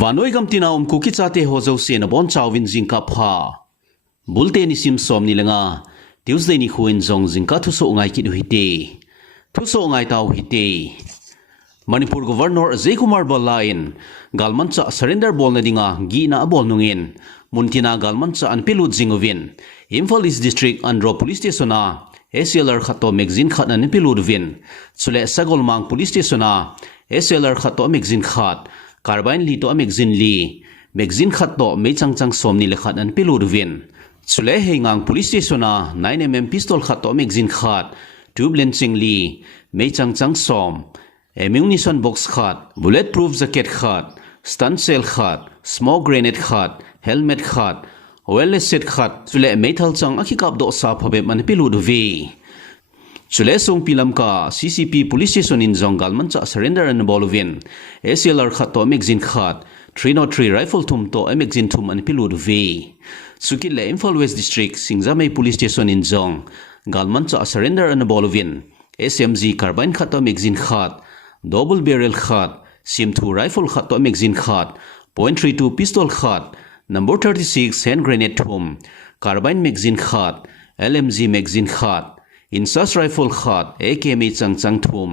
Vanoi gam tina kuki chate ho zo se na bon chawin jingka pha bulte ni sim som ni lenga Tuesday ni khuin zong jingka thu so ngai ki hite thu so ngai taw hite Manipur Governor Ajay Kumar Balain Galmanchah surrender bol na dinga gi na bol nungin muntina Galmanchah an pilut jingovin Imphal East District Andro Police Station a SLR khato magazine khat an pilut vin chule Sagolmang Police Station a SLR khato magazine khat Carbine li to magazine li magazine khat to me changchang somni le khat an pilut vin chule hengang police station a 9mm pistol khat to magazine khat tube launching li me changchang som ammunition box khat bulletproof jacket khat stun shell khat smoke grenade khat helmet khat wireless set khat chule metal chang akhikap do sa phabe man pilut vi chule song pilam ka CCP police station in Galmanchah surrender an bolvin SLR khat to magazine khat 303 rifle thum to magazine thum an pilut vi sukile Imphal West District Singjamei police station in Galmanchah surrender an bolvin SMG carbine khat to magazine khat double barrel khat sim2 rifle khat to magazine khat .32 pistol khat number 36 hand grenade thum carbine magazine khat LMG magazine khat Insas rifle khat AKM changchang thum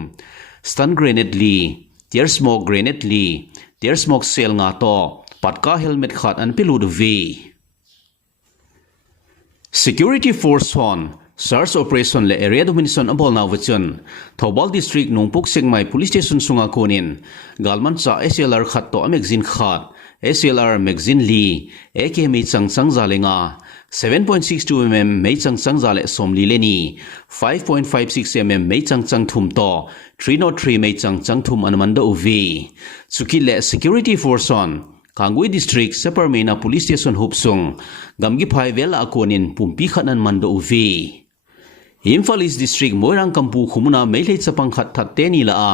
stun grenade li tear smoke grenade li tear smoke shell nga to patka helmet khat an pilut vi security force on search operation le area domination abol na wachon Thobal district nungpuk sengmai police station sunga konin Galmanchah SLR khat to magazine khat SLR magazine li AKM changchang zalenga 7.62mm mei changchang zale somli leni 5.56mm mei changchang thum to 303 mei changchang thum anmanda uvi chukile security force on Kangui district Separmena police station hupsung gamgi phai vela akonin pumpi khanan manda uvi Imphal East district Moirang kampu khumuna meilei chapang khat thatte ni la a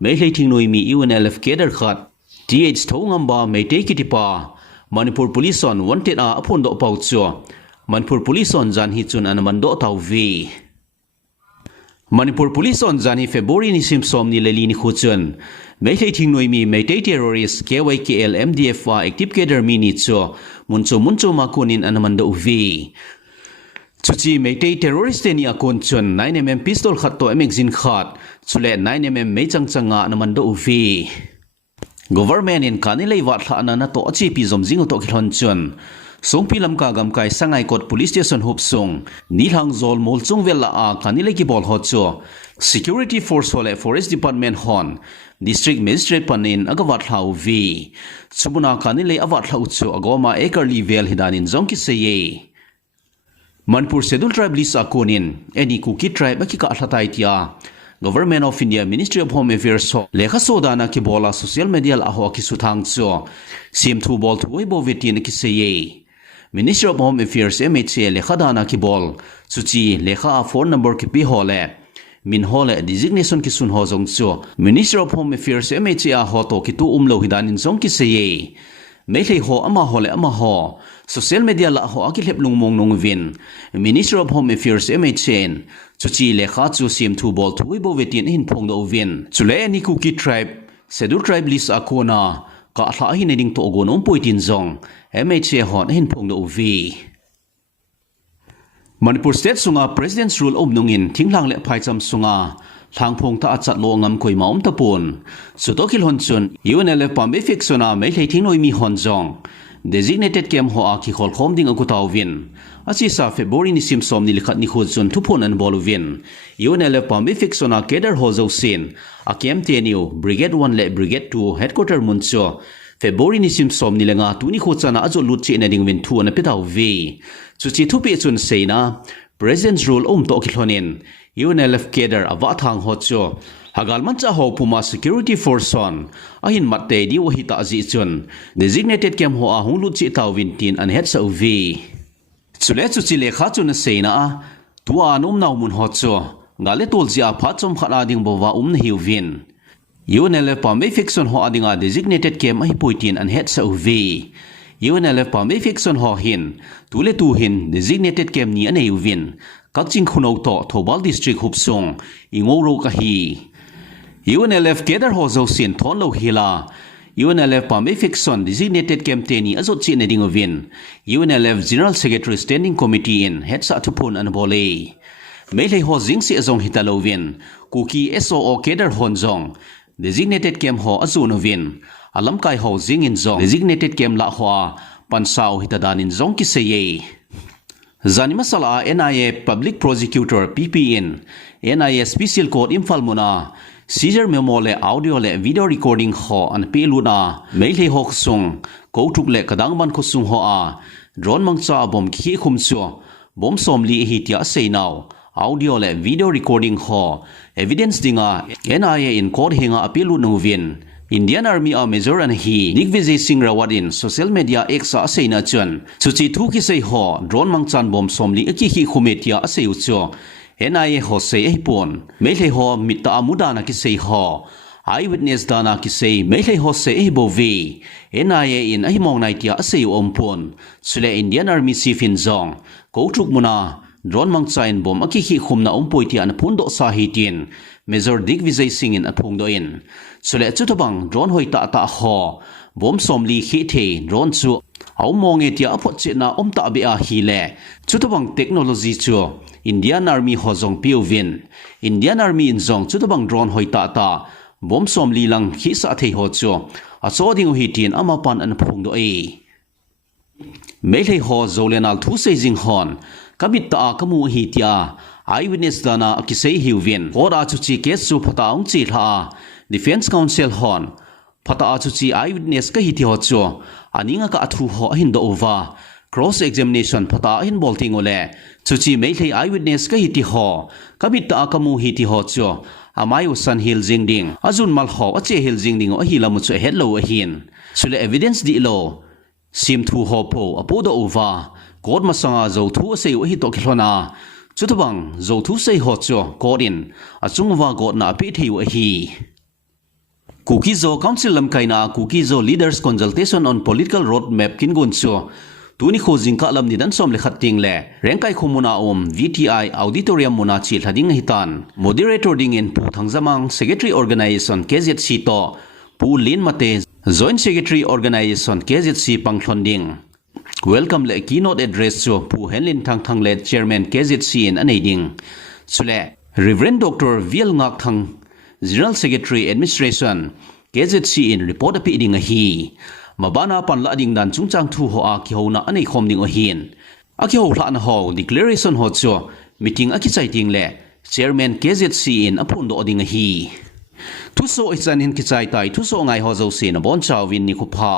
meilei thingnoi mi UNLF kedar khat TH thongamba meitei kitipa Manipur police on wanted a upon do paucho Manipur police on jan hi chun an mando taw vi Manipur police on jan hi February ni sim som ni leli ni khuchun meilei thingnoi mi meitei terrorist KYKL MDF wa active cadre mi ni cho muncho makunin an mando vi chuchi meitei terrorist ni akon chun 9mm pistol khat to magazine khat chule 9mm mei changchanga an mando vi Government in kanilei wat thana na to achi pi zomjing to khilon chun songpi lamka gamkai sangai kot police station hopsung nilhang zol molchung vela a kanilei ki bol hocho security force hole forest department hon district magistrate panin agawat hlau vi chubuna kanilei awat hlau chu agoma ekarli vel hidanin zongki seye Manipur scheduled tribe list akonin any kuki tribe akika athatai tia Government of India Ministry of Home Affairs lekha sodana Kibol social media la ho ki suthang cho sim2 bol thoi bo vitin ki seye Ministry of Home Affairs MHA lekha dana Kibol chuchi lekha phone number ki pi hole min hole designation ki sun ho jong cho Ministry of Home Affairs MHA ho to ki tu umlo hidanin jong ki seye meilei ho ama hole ama ho social media la ho akilep lungmong nong vin Ministry of Home Affairs MHN chuchi lekha chu sim2 bol thui bo vetin hin phong do vin chule ni kuki tribe scheduled tribe list akona ka thla hi neding to gon poitin zong MHA hon hin phong do vi Manipur state sunga president's rule nungin thinglang le phaicham sunga thangphong ta achat lo ngam koi maum ta pon sutokil hon chun UNLF pambe fiksona meilei thingnoi mi hon zong designated kem ho a ki khol khom ding akutaw vin achi sa February ni sim som ni likhat ni khod chun thupon an bolovin UNLF pambe fiksona keder ho zo sin a kem teniu brigade 1 le brigade 2 headquarter muncho February ni sim som ni lenga tu ni khochana ajo lut che na ding win thu an petaw vi chuchi thupi chun seina president's rule to khilhonin UNLF keder awa thang ho cho Galmanchah ho puma security force on ahin matte di wahita azi chun designated kem ho a hunglu chi tawin tin an het sa uvi chule chuchi lekha chun seina tu anum naw mun ho cho ngale tol zia pha chom khala ding bowa hiwin UNLF pambe fiction ho adinga designated kem ai poitin an het sa uvi UNLF pambe fiction ho hin tule tu hin designated kem ni an hiwin kakching khuno to Thobal district hupsung ingoro ka hi UNLF keder ho zo sin thon lo hila UNLF Pame Fiction designated campaign azot chi neding ovin UNLF General Secretary Standing Committee in hetsa thupun an bole Meilei ho Jing si azong hitalovin kuki SOO keder honjong designated cam ho azunovin alam kai ho Jing in zong designated cam la ho pansao hitadan in zong ki seye Zanima sala NIA Public Prosecutor PPN NIA Special Court Imphal Muna Seizure memo le audio le video recording ho an peluna meilhe ho sung koutuk le kadang man ko sung ho a drone mangcha bom khi khum chu bom somli hi tia sei now audio le video recording ho evidence dinga NIA in court hinga apelu novin Indian Army a major an hi Digvijay Singh Rawadin social media eksa seina chun chuchi thu ki sei ho drone mangchan bom somli ki hi khumetia sei ucho NIA ho sei pon meile ho mita amudana ki sei ho eyewitness dana ki sei meile ho sei bovi NIA in ahimong naitia sei ompon sule Indian Army sifin zong koutruk muna drone mangchain bom aki hi khumna ompoiti an pundo sa hitin Major Digvijay Singh in athong do in sule chutabang drone hoi ta ho bom somli khi the drone chu au monge tia apot chena omta be a hi le chutabang technology chu Indian Army hozong piovin Indian Army in zong chutabang drone hoi ta bom somli lang khi sa thei ho chu a so ding hi tin ama pan an phung do e meile ho zolenal thu sei jing hon kabit ta kamu hi tia eyewitness dana akisei hiwin ora chuchi case chu phata ong chi tha Defense Council hon phata chuchi eyewitness ka hi ti ho chu aninga ka athu ho hin do over cross examination phata hin bolting ole chuchi meilei eyewitness ka hi ti ho kabit ta kamu hi ti ho chu amayu san hil jing ding azun mal ho ache hil jing ding a hi lamu chu hello a hin sule evidence di lo sim thu ho po apodo over court masanga zo thu sei o hi to khilona chutubang zo thu sei ho chu court in achungwa court na pe thei o hi Kukizo Council lamkaina Kukizo Leaders Consultation on Political Roadmap kingun chu tuni kho jingka lam ni dan som le khating le rengkai khomuna VTI auditorium muna chi thading hitan moderator ding in pu thangjamang secretary organization KZC to pu lin mate joint secretary organization KZC pangthonding welcome le keynote address chu pu henlin thang le chairman KZC in anading sule Reverend Dr. Viel Ngak Thang General Secretary Administration KZC in report api ding a hi mabana panla ding dan chungchang thu ho a ki ho na anei khom ding o hin a ki ho hla na ho declaration ho cho meeting a ki chai ting le chairman KZC in apun do ding a hi thu so ichanin ki chai tai thu so ngai ho zo sin bon chaw win ni khu pha